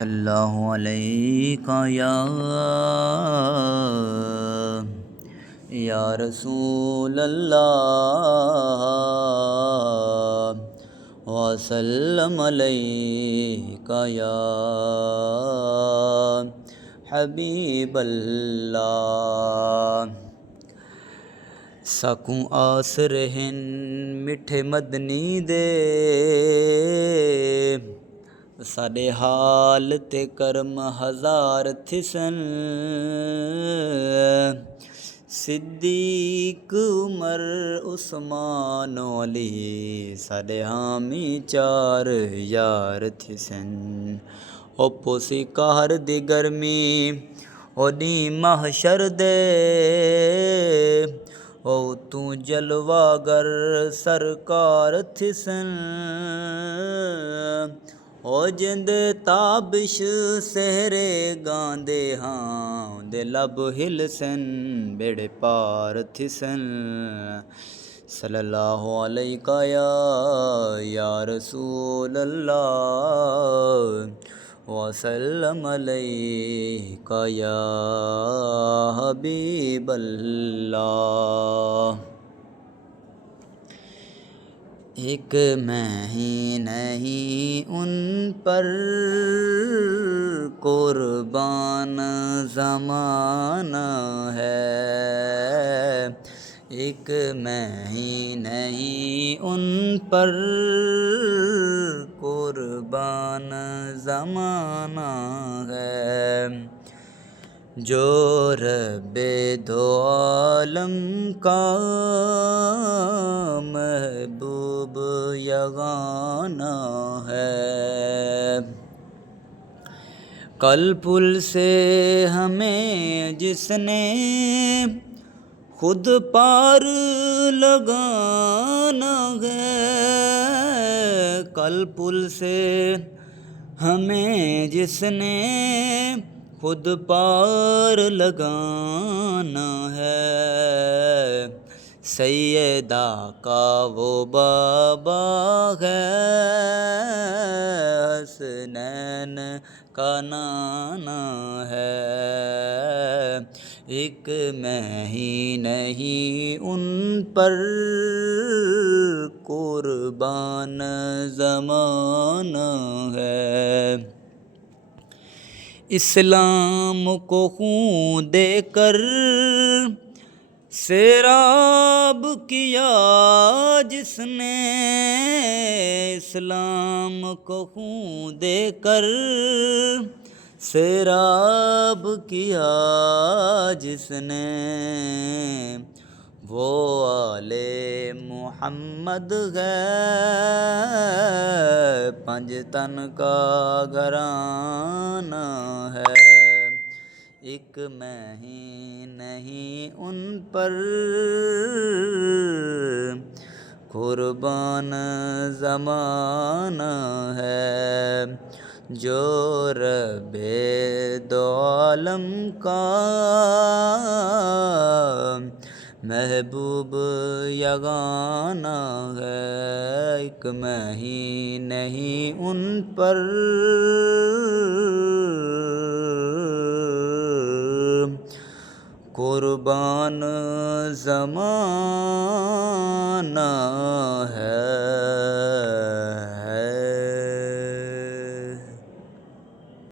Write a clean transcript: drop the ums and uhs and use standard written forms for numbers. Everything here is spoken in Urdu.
اللہ علیہ یا رسول اللہ وسلم علیک یا حبیب اللہ۔ سکوں آس رہن میٹھے مدنی دے، ساڈے حال تے کرم ہزار تھسن۔ صدیق عمر عثمان علی، ساڈے حامی چار یار تھسن۔ اوپو سی قہر دی گرمی اونی محشر دے، او تو جلوہ گر سرکار تھسن۔ او جند تابش سہرے گاندے ہاں، دے لب ہلسن بیڑے پار تھسن۔ صلی اللہ علیہ یا رسول اللہ وسلم علیک یا حبیب اللہ۔ ایک میں ہی نہیں ان پر قربان زمانہ ہے، ایک میں ہی نہیں ان پر قربان زمانہ ہے۔ جو رب دو عالم کا محبوب یگانہ ہے، کل پل سے ہمیں جس نے خود پار لگانا ہے، کل پل سے ہمیں جس نے خود پار لگانا ہے۔ سیدہ کا وہ بابا ہے، حسنین کا نانا ہے، ایک میں ہی نہیں ان پر قربان زمانہ ہے۔ اسلام کو خون دے کر سیراب کیا جس نے، اسلام کو خون دے کر سیراب کیا جس نے، وہ آل محمد ہے، پنج تن کا گھرانہ ہے، ایک میں ہی نہیں ان پر قربان زمانہ ہے۔ جو رب دو عالم کا محبوب یگانہ ہے، ایک میں ہی نہیں ان پر قربان زمانہ ہے۔